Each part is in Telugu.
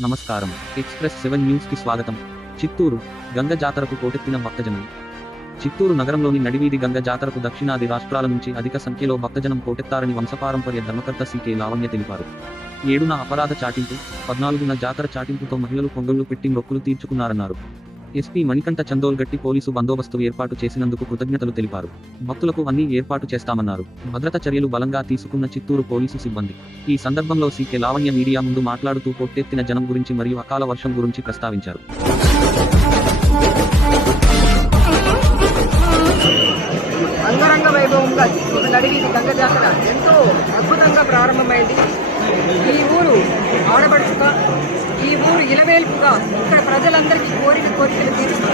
నమస్కారం. ఎక్స్ప్రెస్ సెవెన్ న్యూస్కి స్వాగతం. చిత్తూరు గంగ జాతరకు పోటెత్తిన భక్తజనం. చిత్తూరు నగరంలోని నడివీధి గంగ జాతరకు దక్షిణాది రాష్ట్రాల నుంచి అధిక సంఖ్యలో భక్తజనం పోటెత్తారని వంశపారంపర్య ధర్మకర్త సీకే లావణ్య తెలిపారు. ఏడున అపరాధ చాటింపు పద్నాలుగున జాతర చాటింపుతో మహిళలు పొంగళ్ళు పెట్టి మొక్కులు తీర్చుకున్నారన్నారు. ఎస్పీ మణికంఠ చందోల్గట్టి పోలీసు బందోబస్తు ఏర్పాటు చేసినందుకు కృతజ్ఞతలు తెలిపారు. భక్తులకు అన్ని ఏర్పాటు చేస్తామన్నారు. భద్రత చర్యలు బలంగా తీసుకున్న చిత్తూరు పోలీసు సిబ్బంది. ఈ సందర్భంలో సీకే లావణ్య మీడియా ముందు మాట్లాడుతూ పొట్టెత్తిన జనం గురించి మరియు అకాల వర్షం గురించి ప్రస్తావించారు. అంగరంగ వైభవంగా గంగ జాతర ఎంతో అద్భుతంగా ప్రారంభమైంది. ఈ ఊరు ఆడబడుచుగా ఈ ఊరు ఇలవేల్పుగా ఇక్కడ ప్రజలందరికీ కోరిన కోరికలు తీరుస్తూ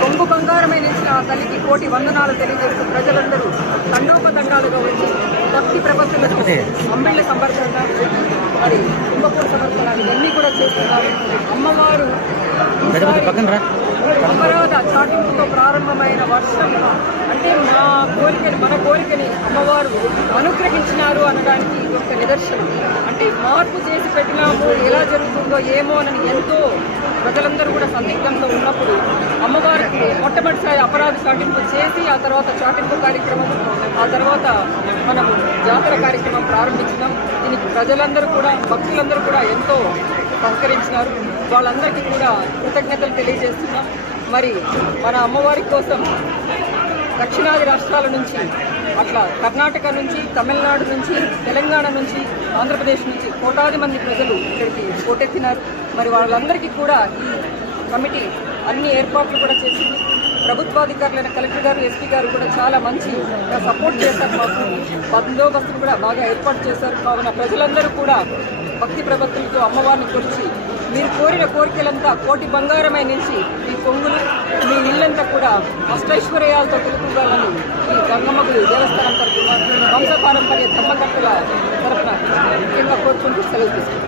కొంగు బంగారమై నిలిచిన ఆ తల్లికి కోటి వందనాలు తెలియజేస్తూ ప్రజలందరూ తండోపతండాలుగా వచ్చి భక్తి ప్రపత్తులతో అమ్మిళ్ళ సంబర్ధన మరి కుంభకూరు సమర్పణ ఇవన్నీ కూడా చేస్తున్నారు. అమ్మవారు ఈసారి చాటింపుతో ప్రారంభమైన వర్షం అంటే మా కోరికని మన కోరికని అమ్మవారు అనుగ్రహించినారు అనడానికి ఇది ఒక నిదర్శనం. అంటే మార్పు చేసి పెట్టినాము ఎలా జరుగుతుందో ఏమో అని ఎంతో ప్రజలందరూ కూడా సందిగ్ధంలో ఉన్నప్పుడు అమ్మవారికి మొట్టమొదటిసారి అపరాధ చాటింపు చేసి ఆ తర్వాత చాటింపు కార్యక్రమం ఆ తర్వాత మనము జాతర కార్యక్రమం ప్రారంభించినాం. దీనికి ప్రజలందరూ కూడా భక్తులందరూ కూడా ఎంతో సహకరించినారు వాళ్ళందరికీ కూడా కృతజ్ఞతలు తెలియజేస్తున్నాం. మరి మన అమ్మవారి కోసం దక్షిణాది రాష్ట్రాల నుంచి అట్లా కర్ణాటక నుంచి తమిళనాడు నుంచి తెలంగాణ నుంచి ఆంధ్రప్రదేశ్ నుంచి కోటాది మంది ప్రజలు ఇక్కడికి పోటెత్తినారు మరి వాళ్ళందరికీ కూడా ఈ కమిటీ అన్ని ఏర్పాట్లు కూడా చేసింది. ప్రభుత్వాధికారులైన కలెక్టర్ గారు ఎస్పీ గారు కూడా చాలా మంచిగా సపోర్ట్ చేశారు మాకు. బందోబస్తును కూడా బాగా ఏర్పాటు చేశారు. కావున ప్రజలందరూ కూడా భక్తి ప్రభక్తులతో అమ్మవారిని కొలిచి మీరు కోరిన కోరికలంతా కోటి బంగారమై నిలిచి మీ కొంగులు మీ ఇల్లంతా కూడా అష్టైశ్వర్యాలతో తెలుపుగాలని ఈ గంగమ్మకు దేవస్థానం తరఫున వంశ పారంపర్య ధర్మకర్తల తరఫున ముఖ్యంగా కోరుకుంటూ సెలవు తీసుకుంటారు